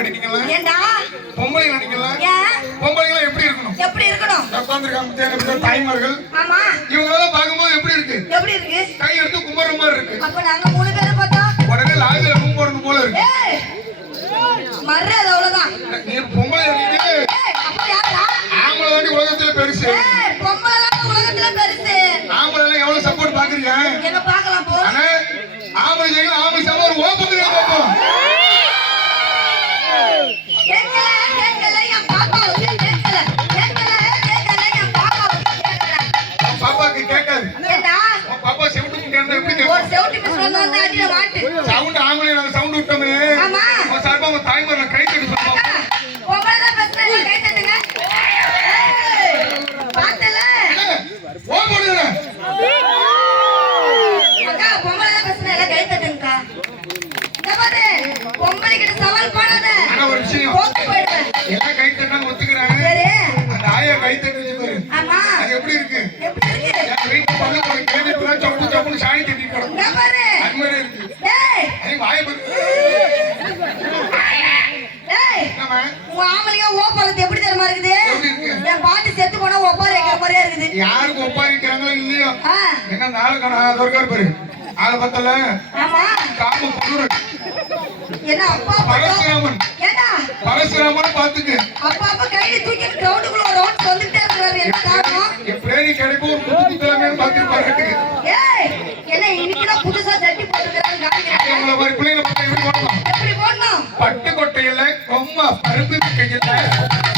அடிக்கீங்களா? ஏண்டா பொம்பளைங்க அடிக்கீங்களா? ஏன் பொம்பளைங்க எப்படி இருக்கணும்? எப்படி இருக்கணும்? உட்கார்ந்திருக்காங்க தேனப்பட்ட தாய்மார்கள். ஆமா இவங்க எல்லாம் பாக்கும்போது எப்படி இருக்கு? எப்படி இருக்கு? கை எடுத்து கும்பற மாதிரி இருக்கு. அப்ப நாங்க மூணு பேரும் பார்த்தா உடனே லாஜில ரூம் போடணும் போல இருக்கு. ஏய் மர்றது அவ்வளவுதான். நீ பொம்பளை அடிக்கிட்டு ஏய் அப்ப யாரா? ஆம்பளை தாண்டி உலகத்துல பெருசு. ஏய் பொம்பளை தான் உலகத்துல பெருசு. ஆம்பளை எல்லாம் எவ்வளவு சப்போர்ட் பாக்குறீங்க? எங்க பார்க்கலாம் போ. ஆனா ஆம்பளை ஜெயில ஆம்பளை சம ஒரு ஓப்பன் பாப்போம். கேக்கல கேக்கல என் பாப்பாவுக்கு கேக்கல. கேக்கல கேக்கல என் பாப்பாவுக்கு கேக்கல. பாப்பாக்கு கேட்காது. ஏண்டா பாப்பா செவுட்டு கேட்டா எப்படி ஒரு கேட்கும்? செவுட்டி மிஸ் வந்து அடியில மாட்டு. சவுண்ட் ஆம்பளை நாங்க சவுண்ட் விட்டோமே. ஆமா. அவன் சார்பா உங்க தாய்மார்ல கை தட்டி சொல்லுவோம். பொம்பளை தான் பிரச்சனை இல்ல கை தட்டுங்க. ஏய் பாத்தல ஓ போடுங்க. அக்கா பொம்பளை தான் பிரச்சனை இல்ல கை தட்டுங்கக்கா. இந்த பாரு பொம்பளை கிட்ட சவால் போடாத. ஆனா ஒரு விஷயம் போட்டு போயிடுவேன். எல்லாம் கை தட்டாங்க ஒத்துக்கிறாங்க. சரி அந்த ஆயா கை தட்டுச்சு பாரு. ஆமா அது எப்படி இருக்கு? எப்படி இருக்கு? என் வீட்டு பக்கத்துல ஒரு கேள்விக்குள்ள சப்பு சப்புன்னு சாணி தட்டி கிடக்கும். இந்த பாரு அது மாதிரி இருக்கு. டேய் அது வாயை பாரு. டேய் என்னம்மா? உன் ஆம்பளைங்க ஓப்பாறது எப்படி தெரியுமா இருக்குது? எப்படி இருக்கு? என் பாட்டி செத்து போனா ஒப்பாரி வைக்கிற மாதிரியே இருக்குது. யாருக்கு ஒப்பாரிக்கிறாங்களோ இல்லையோ ஆ என்ன நாளுக்கான அதற்கார் பாரு ஆளை பத்தல ஆமா காம பொண்ணு என்ன அப்பா பரசுராமன் ஏண்டா பரசுராமன் பாத்துக்கு அப்பா அப்பா கையில தூக்கி கிரவுண்டுக்குள்ள ஒரு ரவுண்ட் சொல்லிட்டே இருக்காரு என்ன காரணம்? எப்படியே நீ கிடைக்கும் ஒரு முத்து குத்தலாமே பாத்துருப்பாரு. ஏய் என்ன இன்னைக்குதான் புதுசா தட்டி போட்டுக்கிறாங்க காமிக்கிறாங்க. உங்களை மாதிரி பிள்ளைங்க பார்த்தா எப்படி போடலாம்? எப்படி போடணும்? பட்டு கொட்டையில ரொம்ப பருப்பு கையில